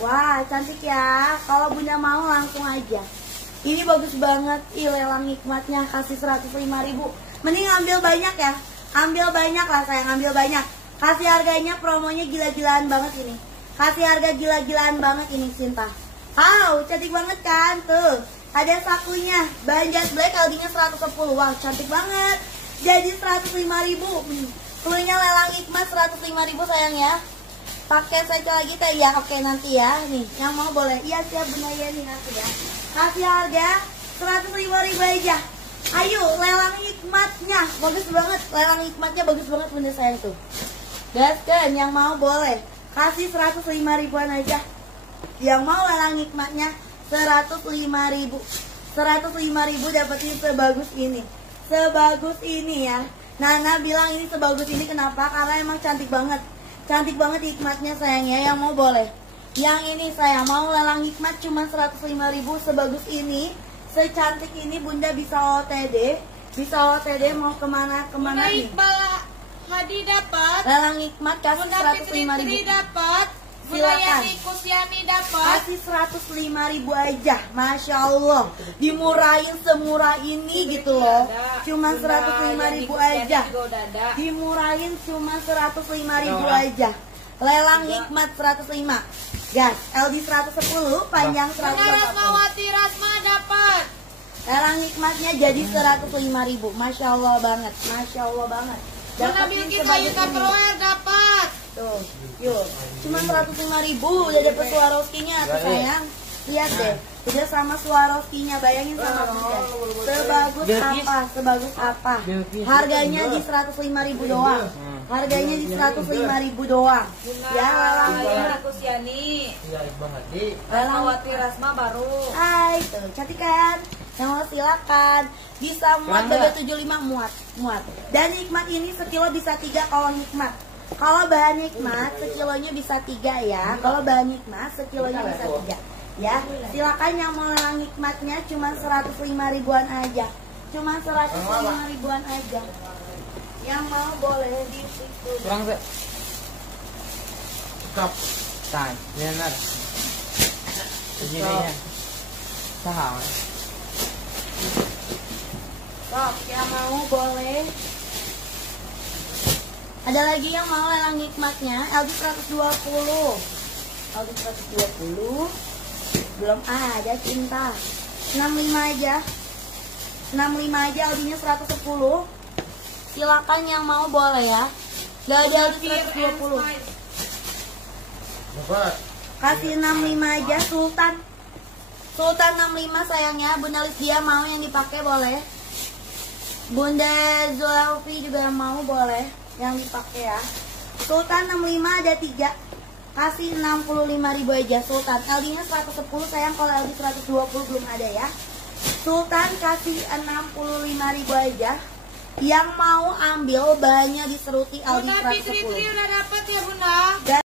Wah, cantik ya. Kalau Bunda mau langsung aja. Ini bagus banget. Lelang hikmatnya kasih 105.000. Mending ambil banyak ya. Ambil banyak lah sayang, ambil banyak. Kasih harganya, promonya gila-gilaan banget ini. Kasih harga gila-gilaan banget ini Sinta. Cantik banget kan? Tuh, ada sakunya. Banjas Black LD-nya 110. Wow, cantik banget. Jadi 105.000. Cluenya lelang hikmat 105.000 sayang ya. Pakai saja lagi teh ya. Oke nanti ya. Nih, yang mau boleh. Iya siap Bunda ya nih nanti ya. Kasih harga 105.000 aja. Ayo, lelang hikmatnya bagus banget. Lelang hikmatnya bagus banget Bunda sayang tuh. Gaskan yang mau boleh. Kasih 105.000-an aja. Yang mau lelang hikmatnya 105.000. 105.000 dapetin sebagus ini. Sebagus ini ya. Nana bilang ini sebagus ini kenapa? Karena emang cantik banget. Cantik banget hikmatnya sayangnya. Yang mau boleh. Yang ini sayang mau lelang hikmat cuma 105.000 sebagus ini. Secantik ini Bunda bisa OTD. Bisa OTD mau kemana nih. Iqbal Hadi dapat. Lelang hikmat kasih 105.000 dapat. Silakan. Kusyani dapat. Kasih 105.000 aja. Masya Allah. Dimurahin semurah ini gitu loh. Cuma 105.000 aja. Dimurahin cuma 105.000 aja. Lelang hikmat 105. Gas, LD 110, panjang 180. Rasmawati Rasma dapat. Lelang hikmatnya jadi 105.000. Masya Allah banget. Masya Allah banget. Mengambil kita Yuka Proer dapat. Tuh, yuk. Cuma 105.000 udah dapet Swarovski-nya tuh sayang. Lihat deh, udah sama Swarovski-nya, bayangin sama Bunda. Sebagus apa? Sebagus apa? Harganya di 105.000 doang. Harganya di 105.000 doang. Ya, lelang Kusyani. Iya, Iqbal Hadi. Rasmawati Rasma baru. Hai, tuh cantik kan? Yang mau silakan. Bisa muat BB75 muat. Dan hikmat ini sekilo bisa 3 kalau hikmat. Kalau bahan hikmat sekilonya bisa 3 ya. Kalau bahan hikmat sekilonya bisa 3 ya. Silakan yang mau lelang hikmatnya cuma 105.000-an aja. Cuma 105.000-an aja. Yang mau boleh di situ. Kurang sih. Cukup. Tay, benar. Begininya. Saham. Sok, yang mau boleh. Ada lagi yang mau lelang hikmatnya LD 120. LD 120. Belum ada Cinta. 65 aja. 65 aja LD-nya 110. Silakan yang mau boleh ya. Gak ada LD 120. Kasih 65 aja Sultan. Sultan 65 sayangnya. Bunda Lisdia mau yang dipakai boleh. Bunda Zulfi juga mau boleh yang dipakai ya. Sultan 65 ada 3. Kasih 65.000 aja Sultan. LD-nya 110 sayang, kalau LD 120 belum ada ya. Sultan kasih 65.000 aja. Yang mau ambil bahannya diseruti LD 110. Bunda Fitri udah dapat ya Bunda.